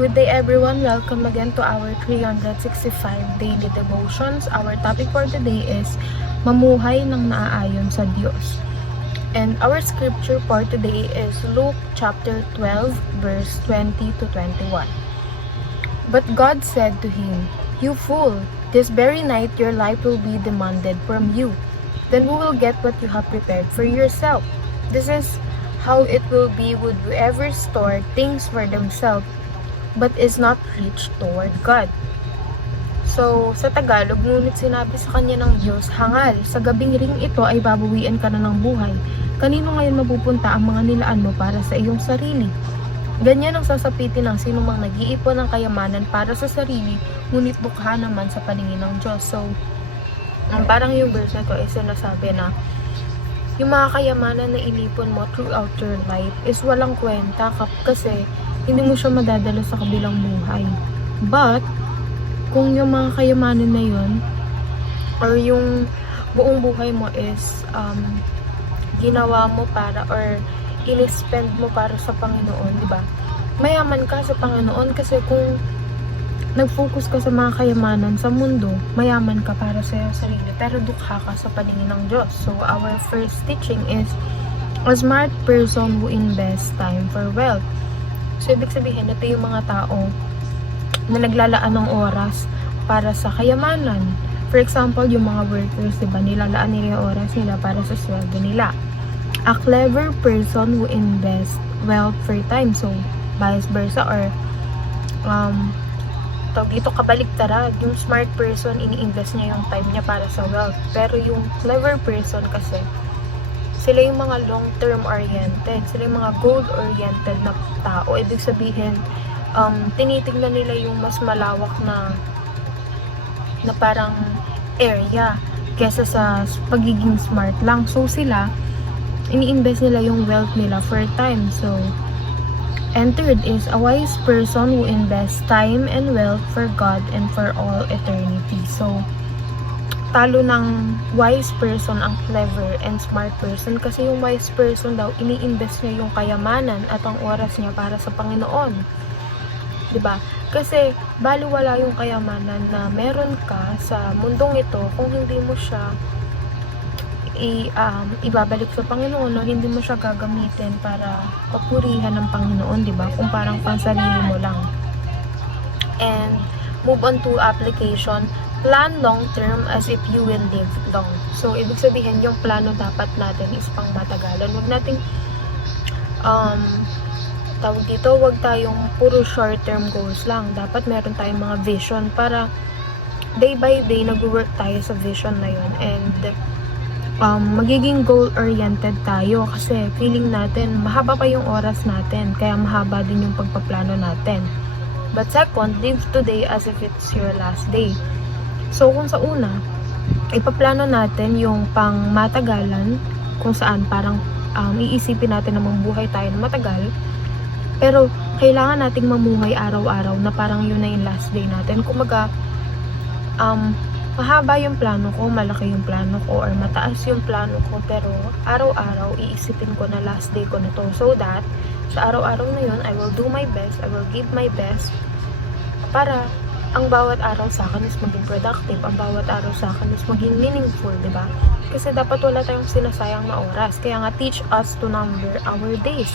Good day everyone, welcome again to our 365 daily devotions. Our topic for today is mamuhay ng naaayon sa Diyos. And our scripture for today is Luke chapter 12 verse 20 to 21. But God said to him, "You fool, this very night your life will be demanded from you. Then who will get what you have prepared for yourself? This is how it will be with whoever store things for themselves but is not rich toward God." So, sa Tagalog, ngunit sinabi sa kanya ng Diyos, "Hangal, sa gabing ring ito ay babawian ka na ng buhay. Kanino ngayon mapupunta ang mga nilaan mo para sa iyong sarili?" Ganyan ang sasapitin ng sino mang nag-iipon ng kayamanan para sa sarili, ngunit dukha naman sa paningin ng Diyos. So, parang yung verse na to ay sinasabi na yung mga kayamanan na inipon mo throughout your life is walang kwenta kasi hindi mo siya madadala sa kabilang buhay. But, kung yung mga kayamanan na yun, or yung buong buhay mo is ginawa mo para, or in-spend mo para sa Panginoon, di ba? Mayaman ka sa Panginoon kasi kung nag-focus ka sa mga kayamanan sa mundo, mayaman ka para sa iyong sarili, pero dukha ka sa paningin ng Diyos. So, our first teaching is a smart person who invests time for wealth. So, ibig sabihin, ito yung mga tao na naglalaan ng oras para sa kayamanan. For example, yung mga workers, diba, nilalaan nila yung oras nila para sa sweldo nila. A clever person who invests wealth for time. So, vice versa, or dito kabaliktaran. Yung smart person, ini-invest niya yung time niya para sa wealth. Pero yung clever person kasi, sila yung mga long-term oriented. Sila yung mga goal-oriented na tao. Ibig sabihin, tinitignan nila yung mas malawak na parang area kesa sa pagiging smart lang. So, sila, ini-invest nila yung wealth nila for time. So, and third is a wise person who invests time and wealth for God and for all eternity. So, talo ng wise person ang clever and smart person kasi yung wise person daw, ini-invest niya yung kayamanan at ang oras niya para sa Panginoon. 'Di ba? Kasi baliwala yung kayamanan na meron ka sa mundong ito kung hindi mo siya ibabalik sa Panginoon o hindi mo siya gagamitin para papurihan ng Panginoon, 'di ba? Kung parang pansarili mo lang. And move on to application. Plan long term as if you will live long. So, ibig sabihin, yung plano dapat natin is pang matagalan. Huwag nating tawag dito, huwag tayong puro short term goals lang. Dapat meron tayong mga vision para day by day nag-work tayo sa vision na yun. And magiging goal oriented tayo kasi feeling natin mahaba pa yung oras natin, kaya mahaba din yung pagpaplano natin. But second, live today as if it's your last day. So, kung sa una, ipaplano natin yung pang matagalan, kung saan parang iisipin natin na mabuhay tayo na matagal, pero kailangan nating mamuhay araw-araw na parang yun na yung last day natin. Kumaga, mahaba yung plano ko, malaki yung plano ko, or mataas yung plano ko, pero araw-araw iisipin ko na last day ko na to. So that, sa araw-araw na yun, I will do my best, I will give my best, para ang bawat araw sa akin is maging productive, ang bawat araw sa akin is maging meaningful, diba? Kasi dapat wala tayong sinasayang na oras. Kaya nga, teach us to number our days.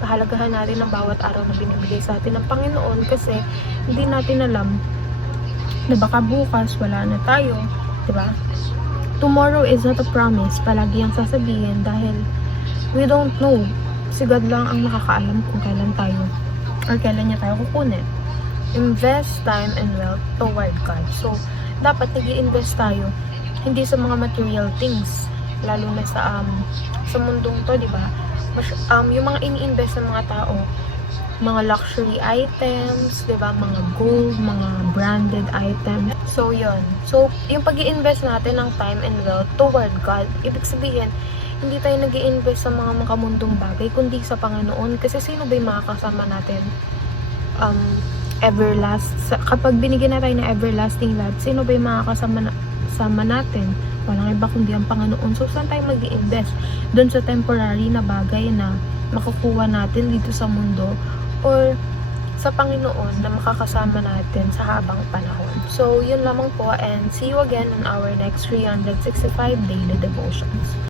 Pahalagahan natin ang bawat araw na binibigay sa atin ng Panginoon kasi hindi natin alam na baka bukas wala na tayo, diba? Tomorrow is not a promise, palagi ang sasabihin dahil we don't know. Si God lang ang nakakaalam kung kailan tayo or kailan niya tayo kukunin. Invest time and wealth toward God. So, dapat nag-i-invest tayo hindi sa mga material things, lalo na sa mundong to, di ba? Yung mga ini-invest ng mga tao, mga luxury items, di ba? Mga gold, mga branded items. So, yun. So, yung pag-i-invest natin ng time and wealth toward God, ibig sabihin, hindi tayo nag-i-invest sa mga makamundong bagay, kundi sa Panginoon. Kasi sino ba yung makakasama natin? Kapag binigyan na tayo ng everlasting life, sino ba yung makakasama natin? Walang iba kundi ang Panginoon. So, saan tayo mag-i-invest? Doon sa temporary na bagay na makukuha natin dito sa mundo, or sa Panginoon na makakasama natin sa habang panahon. So, yun lamang po, and see you again on our next 365 daily devotions.